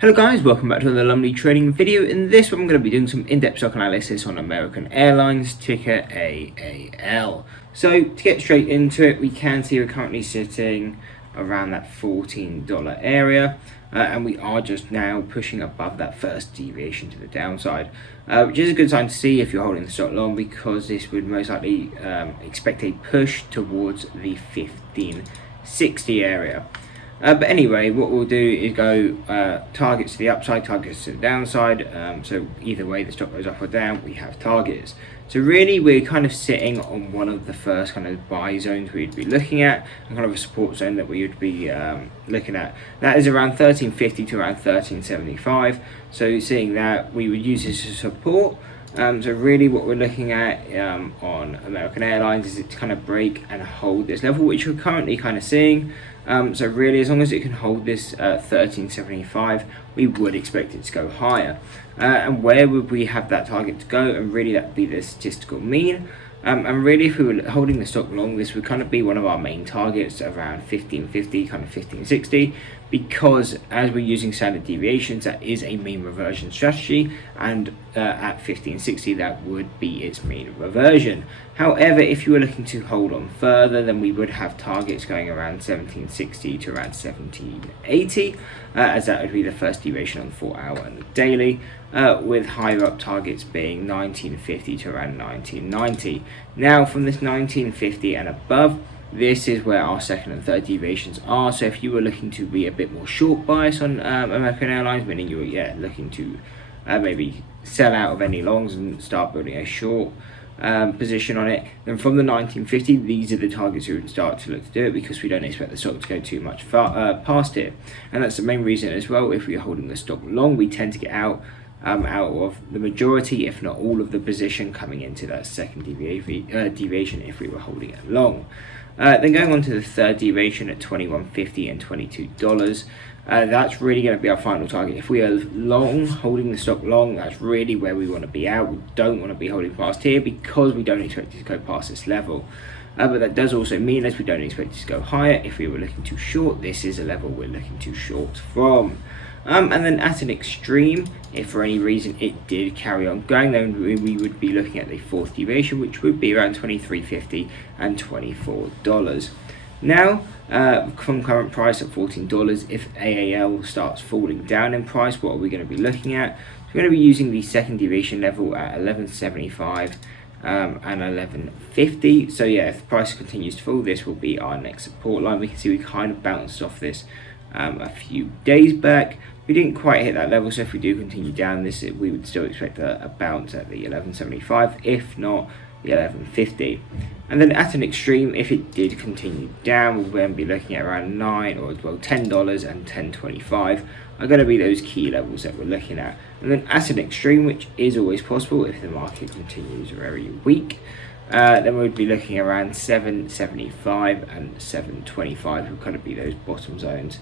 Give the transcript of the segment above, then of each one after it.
Hello guys, welcome back to another lovely trading video. In this one I'm going to be doing some in-depth stock analysis on American Airlines, ticker AAL. So to get straight into it, we can see we're currently sitting around that $14 area, and we are just now pushing above that first deviation to the downside, which is a good sign to see if you're holding the stock long, because this would most likely expect a push towards the 1560 area. But anyway, what we'll do is go targets to the upside, targets to the downside. So either way the stock goes up or down, we have targets. So really we're kind of sitting on one of the first kind of buy zones we'd be looking at, and kind of a support zone that we would be looking at. That is around 1350 to around 1375. So seeing that, we would use this as support. So really what we're looking at on American Airlines is it to kind of break and hold this level, which we're currently kind of seeing. So really, as long as it can hold this 1375, we would expect it to go higher. And where would we have that target to go? And really that would be the statistical mean. And really, if we were holding the stock long, this would kind of be one of our main targets around 1550, kind of 1560, because as we're using standard deviations, that is a mean reversion strategy, and at 1560 that would be its mean reversion. However, if you were looking to hold on further, then we would have targets going around 1760 to around 1780, as that would be the first deviation on the 4-hour and the daily, with higher up targets being 1950 to around 1990. Now from this 1950 and above, this is where our second and third deviations are. So if you were looking to be a bit more short bias on American Airlines, meaning you were looking to maybe sell out of any longs and start building a short position on it, then from the 1950, these are the targets we would start to look to do it, because we don't expect the stock to go too much past it. And that's the main reason as well. If we're holding the stock long, we tend to get out of the majority, if not all, of the position coming into that second deviation if we were holding it long. Then going on to the third deviation at $21.50 and $22, that's really going to be our final target. If we are long, holding the stock long, that's really where we want to be out. We don't want to be holding past here, because we don't expect it to go past this level. But that does also mean that we don't expect it to go higher. If we were looking to short, this is a level we're looking to short from. And then at an extreme, if for any reason it did carry on going, then we would be looking at the fourth deviation, which would be around $23.50 and $24. Now, from current price at $14, if AAL starts falling down in price, what are we going to be looking at? We're going to be using the second deviation level at $11.75 and $11.50. So yeah, if the price continues to fall, this will be our next support line. We can see we kind of bounced off this a few days back. We didn't quite hit that level, so if we do continue down this, we would still expect a bounce at the $11.75, if not the $11.50. And then at an extreme, if it did continue down, we'll then be looking at around $10 and $10.25 are going to be those key levels that we're looking at. And then at an extreme, which is always possible if the market continues very weak, then we would be looking around $7.75 and $7.25 would kind of be those bottom zones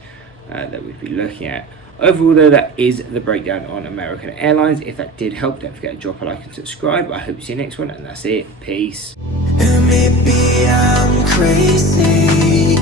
that we'd be looking at. Overall though, that is the breakdown on American Airlines. If that did help, don't forget to drop a like and subscribe. I hope to see you next one, and that's it. Peace. And maybe I'm crazy.